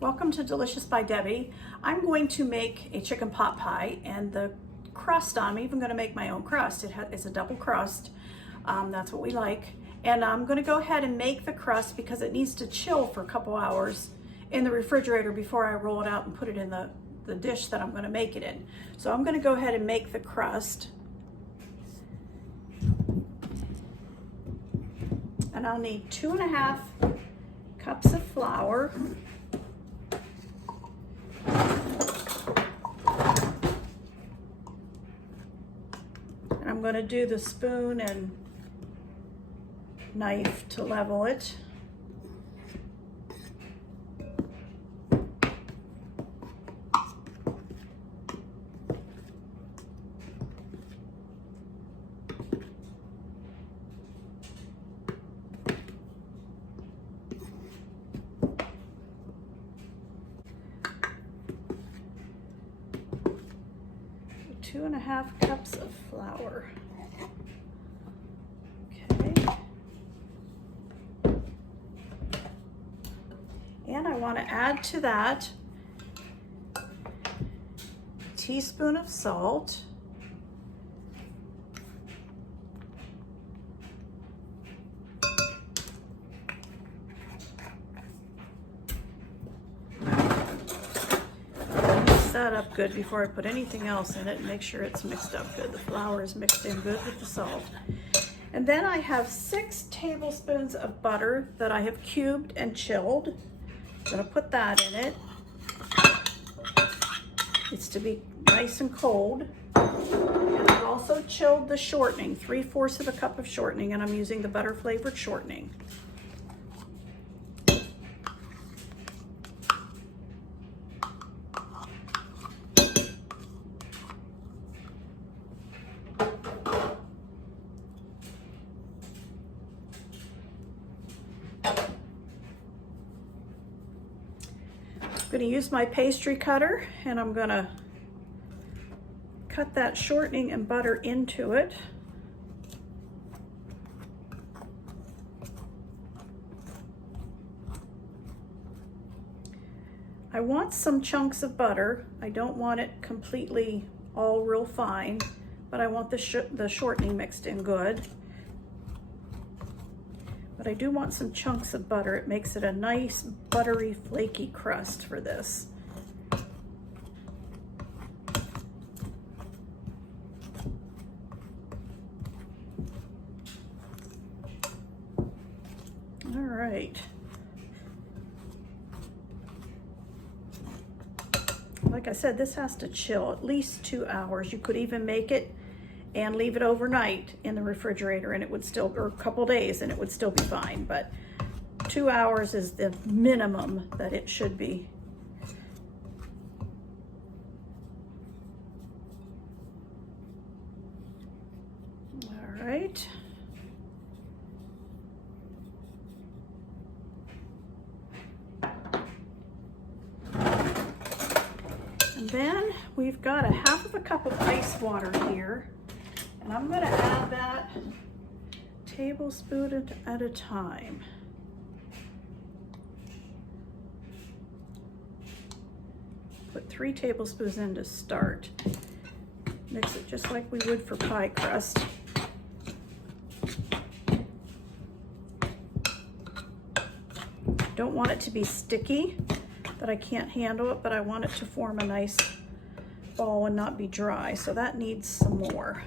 Welcome to Delicious by Debbie. I'm going to make a chicken pot pie, and the crust, I'm even going to make my own crust. It's a double crust. That's what we like. And I'm going to go ahead and make the crust because it needs to chill for a couple hours in the refrigerator before I roll it out and put it in the dish that I'm going to make it in. So I'm going to go ahead and make the crust. And I'll need 2.5 cups of flour. And I'm going to do the spoon and knife to level it. Two and a half cups of flour. Okay. And I want to add to that a teaspoon of salt, that up good before I put anything else in it and make sure it's mixed up good. The flour is mixed in good with the salt. And then I have 6 tablespoons of butter that I have cubed and chilled. I'm gonna put that in it. It's to be nice and cold. And I've also chilled the shortening, 3/4 of a cup of shortening, and I'm using the butter flavored shortening. I'm going to use my pastry cutter, and I'm going to cut that shortening and butter into it. I want some chunks of butter. I don't want it completely all real fine, but I want the shortening mixed in good. But I do want some chunks of butter. It makes it a nice buttery flaky crust for this. All right. Like I said, this has to chill at least 2 hours. You could even make it and leave it overnight in the refrigerator and it would still, or a couple days, and it would still be fine. But 2 hours is the minimum that it should be. All right. And then we've got a 1/2 cup of ice water here. And I'm going to add that tablespoon at a time. Put 3 tablespoons in to start. Mix it just like we would for pie crust. Don't want it to be sticky, that I can't handle it, but I want it to form a nice ball and not be dry, so that needs some more.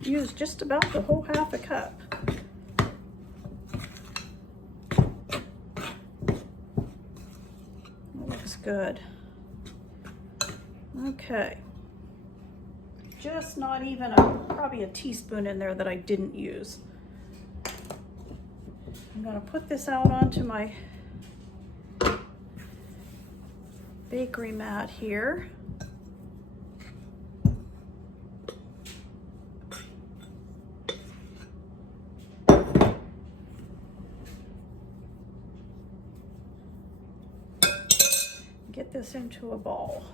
Use just about the whole 1/2 cup. That looks good. Okay. Just not even probably a teaspoon in there that I didn't use. I'm going to put this out onto my bakery mat here. get this into a ball.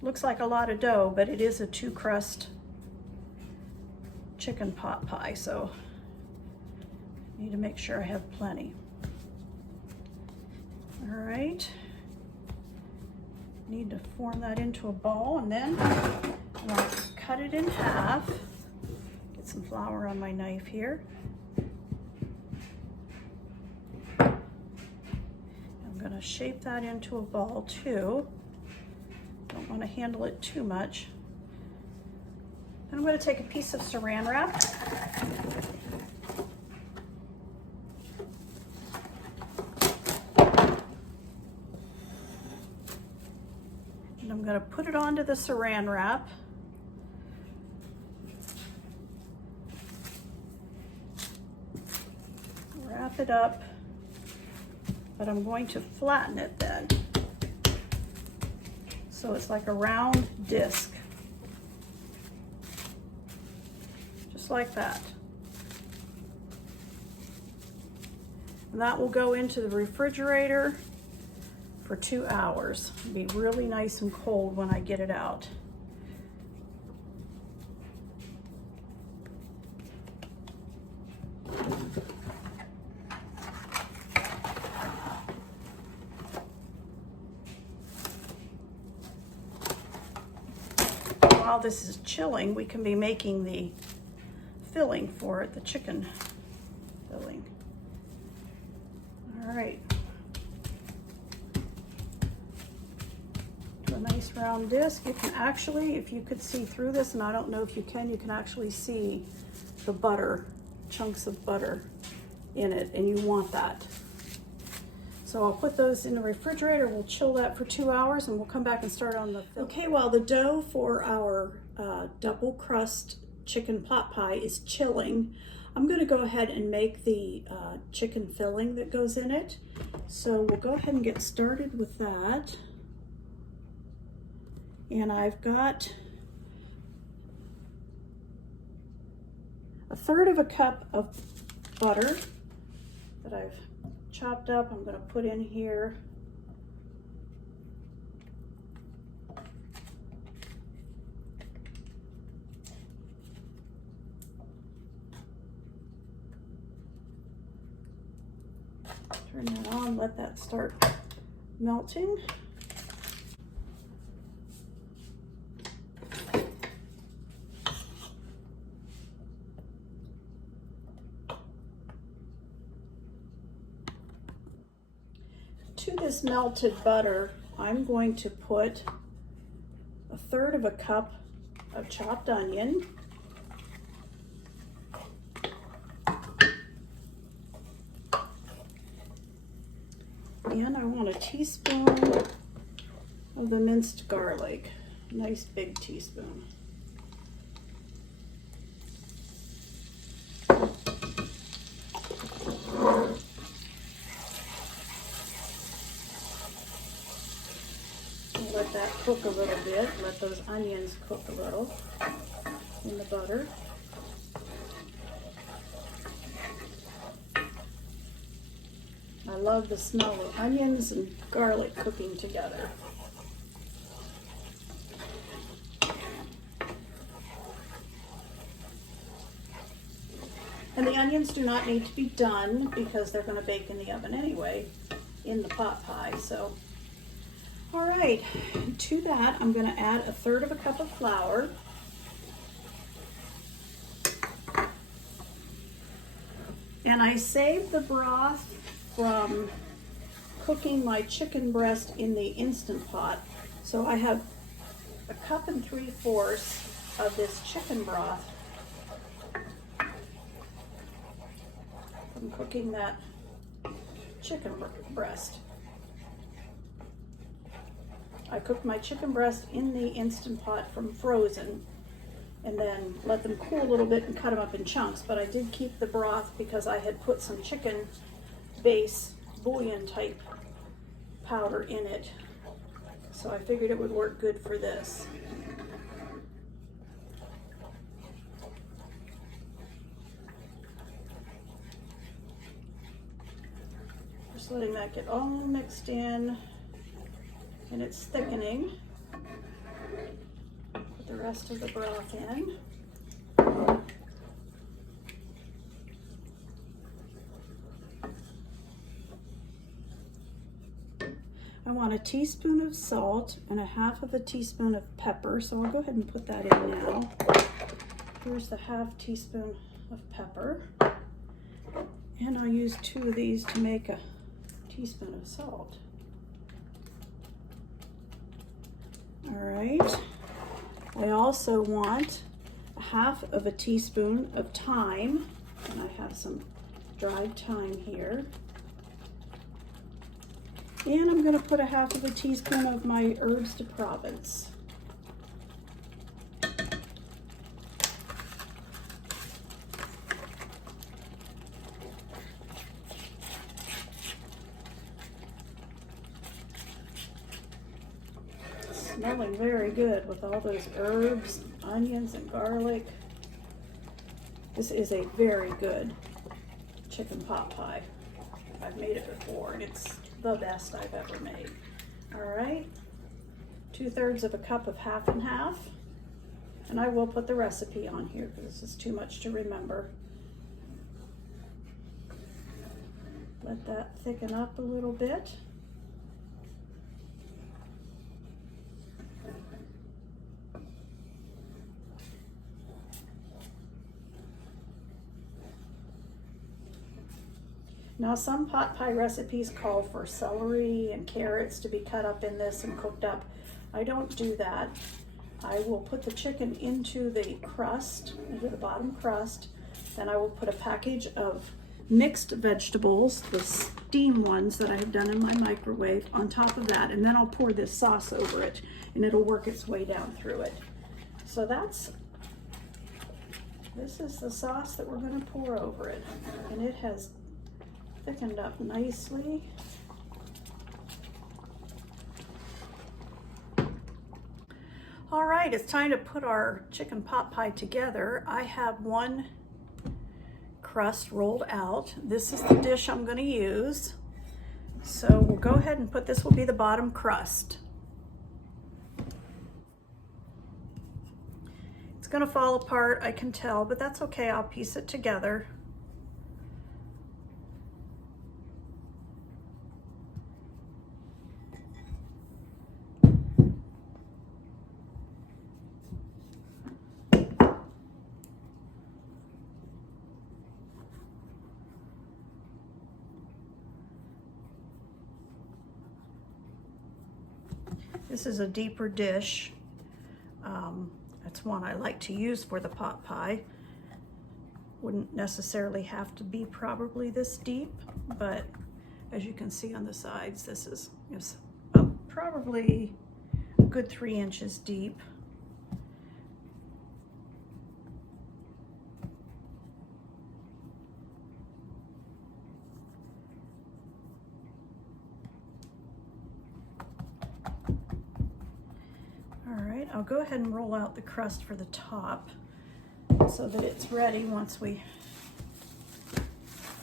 Looks like a lot of dough, but it is a 2-crust chicken pot pie, so I need to make sure I have plenty. All right, need to form that into a ball, and then I'm going to cut it in half. Get some flour on my knife here. I'm going to shape that into a ball too. Don't want to handle it too much. Then I'm going to take a piece of Saran Wrap. And I'm going to put it onto the Saran Wrap. Wrap it up, but I'm going to flatten it then. So it's like a round disc. Just like that. And that will go into the refrigerator for 2 hours. It'll be really nice and cold when I get it out. While this is chilling, we can be making the filling for it, the chicken filling. All right. Do a nice round disc. You can actually, if you could see through this, and I don't know if you can actually see the butter, chunks of butter in it, and you want that. So I'll put those in the refrigerator, we'll chill that for 2 hours, and we'll come back and start on the filling. Okay, while the dough for our double crust chicken pot pie is chilling, I'm gonna go ahead and make the chicken filling that goes in it. So we'll go ahead and get started with that. And I've got 1/3 cup of butter that I've chopped up. I'm going to put in here. Turn that on, let that start melting. To this melted butter, I'm going to put 1/3 cup of chopped onion, and I want a teaspoon of the minced garlic, a nice big teaspoon. Let that cook a little bit, let those onions cook a little in the butter. I love the smell of onions and garlic cooking together. And the onions do not need to be done because they're going to bake in the oven anyway in the pot pie. So, all right, to that I'm going to add 1/3 cup of flour. And I saved the broth from cooking my chicken breast in the Instant Pot. So I have 1 3/4 cups of this chicken broth from cooking that chicken breast. I cooked my chicken breast in the Instant Pot from frozen and then let them cool a little bit and cut them up in chunks. But I did keep the broth because I had put some chicken base bouillon type powder in it. So I figured it would work good for this. For Just letting that get all mixed in, and it's thickening. Put the rest of the broth in. I want a teaspoon of salt and a half of a teaspoon of pepper, so I'll go ahead and put that in now. Here's the half teaspoon of pepper, and I'll use 2 of these to make a teaspoon of salt. All right, I also want a half of a teaspoon of thyme, and I have some dried thyme here. And I'm going to put a half of a teaspoon of my Herbs de Provence. Smelling very good with all those herbs, onions, and garlic. This is a very good chicken pot pie. I've made it before, and it's the best I've ever made. All right, 2/3 of a cup of half and half, and I will put the recipe on here because this is too much to remember. Let that thicken up a little bit. Now, some pot pie recipes call for celery and carrots to be cut up in this and cooked up. I don't do that. I will put the chicken into the crust, into the bottom crust. Then I will put a package of mixed vegetables, the steam ones that I have done in my microwave, on top of that. And then I'll pour this sauce over it, and it'll work its way down through it. So this is the sauce that we're going to pour over it. And it has thickened up nicely. All right, it's time to put our chicken pot pie together. I have one crust rolled out. This is the dish I'm going to use. So we'll go ahead and put this, will be the bottom crust. It's going to fall apart, I can tell, but that's okay. I'll piece it together. This is a deeper dish. That's one I like to use for the pot pie. Wouldn't necessarily have to be probably this deep, but as you can see on the sides, this is probably a good 3 inches deep. I'll go ahead and roll out the crust for the top so that it's ready once we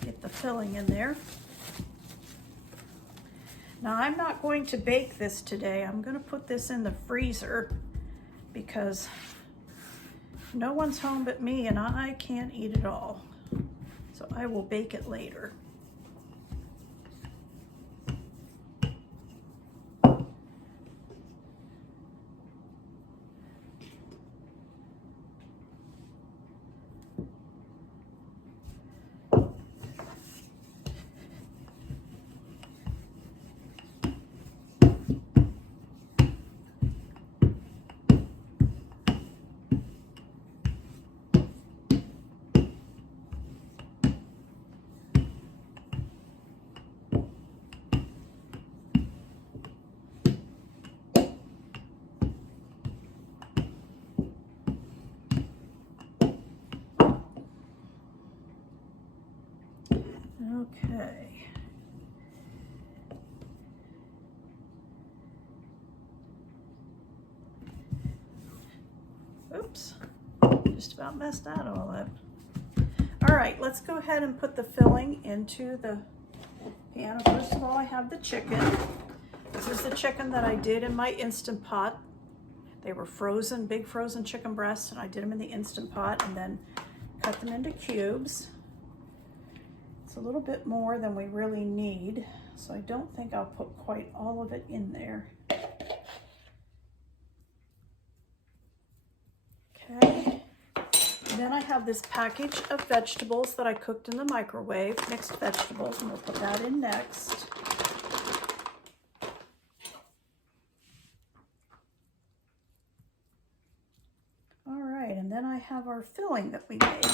get the filling in there. Now, I'm not going to bake this today. I'm going to put this in the freezer because no one's home but me and I can't eat it all. So I will bake it later. Okay. Oops, just about messed that all up. All right, let's go ahead and put the filling into the pan. First of all, I have the chicken. This is the chicken that I did in my Instant Pot. They were frozen, big frozen chicken breasts, and I did them in the Instant Pot and then cut them into cubes. It's a little bit more than we really need, so I don't think I'll put quite all of it in there. Okay. And then I have this package of vegetables that I cooked in the microwave, mixed vegetables, and we'll put that in next. All right, and then I have our filling that we made.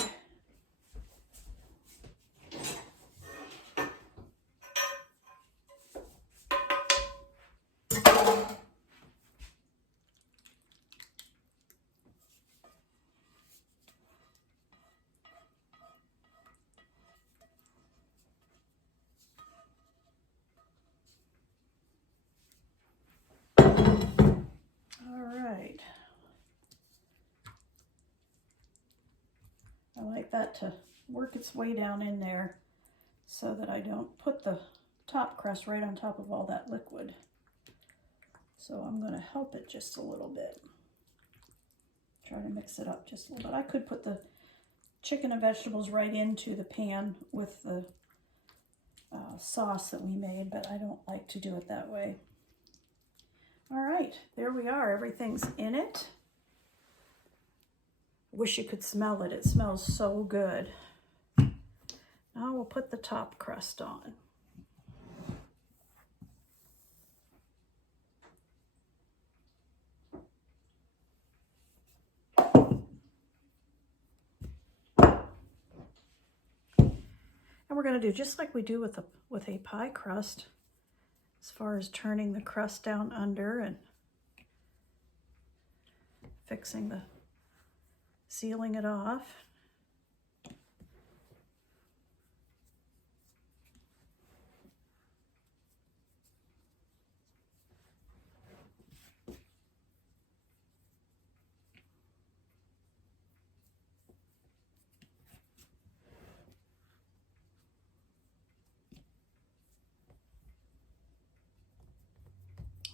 I like that to work its way down in there so that I don't put the top crust right on top of all that liquid. So I'm going to help it just a little bit. Try to mix it up just a little bit. I could put the chicken and vegetables right into the pan with the sauce that we made, but I don't like to do it that way. All right, there we are. Everything's in it. Wish you could smell it. It smells so good. Now we'll put the top crust on. And we're going to do just like we do with a pie crust, as far as turning the crust down under and sealing it off.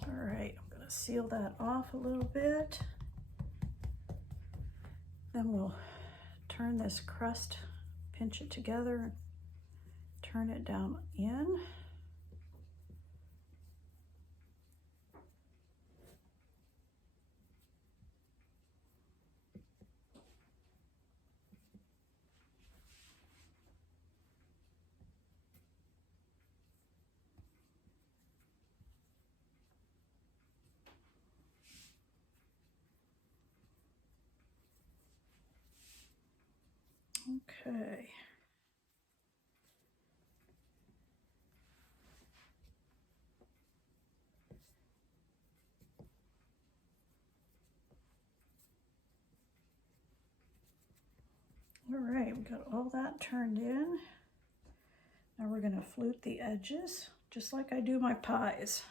All right, I'm going to seal that off a little bit. Then we'll turn this crust, pinch it together, and turn it down in. Okay. All right, we got all that turned in. Now we're going to flute the edges, just like I do my pies.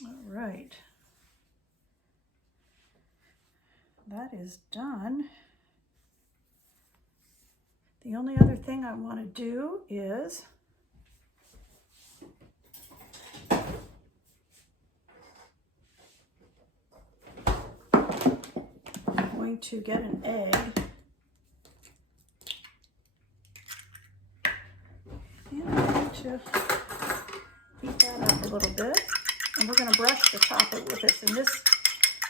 All right, that is done. The only other thing I want to do is I'm going to get an egg and I'm going to heat that up a little bit. And we're going to brush the top of it with this, and this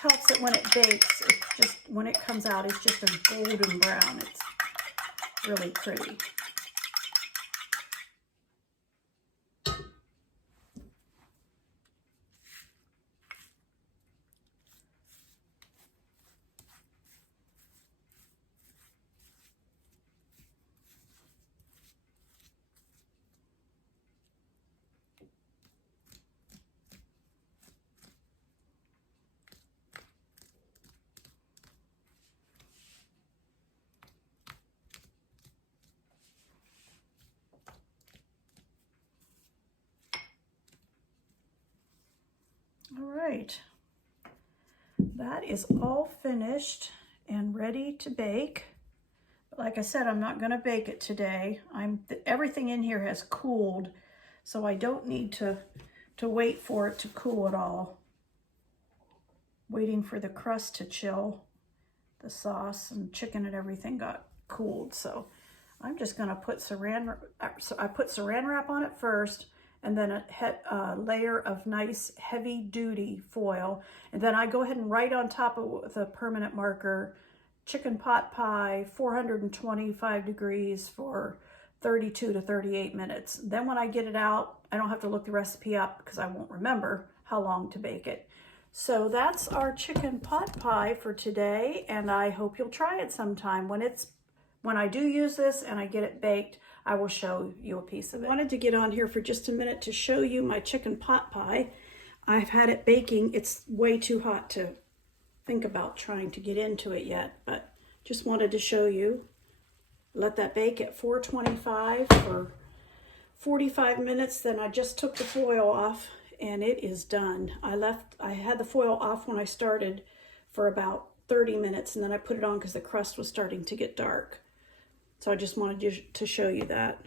helps it when it bakes. It just, when it comes out, it's just a golden brown. It's really pretty. that is all finished and ready to bake. But like I said, I'm not going to bake it today. Everything in here has cooled, so I don't need to wait for it to cool at all. Waiting for the crust to chill. The sauce and chicken and everything got cooled, so I'm just going to put I put Saran Wrap on it first, and then a layer of nice heavy duty foil, and then I go ahead and write on top of the permanent marker, chicken pot pie, 425 degrees for 32 to 38 minutes. Then when I get it out, I don't have to look the recipe up because I won't remember how long to bake it. So that's our chicken pot pie for today, and I hope you'll try it sometime. When I do use this and I get it baked, I will show you a piece of it. I wanted to get on here for just a minute to show you my chicken pot pie. I've had it baking. It's way too hot to think about trying to get into it yet, but just wanted to show you. Let that bake at 425 for 45 minutes. Then I just took the foil off and it is done. I had the foil off when I started for about 30 minutes, and then I put it on because the crust was starting to get dark. So I just wanted to show you that.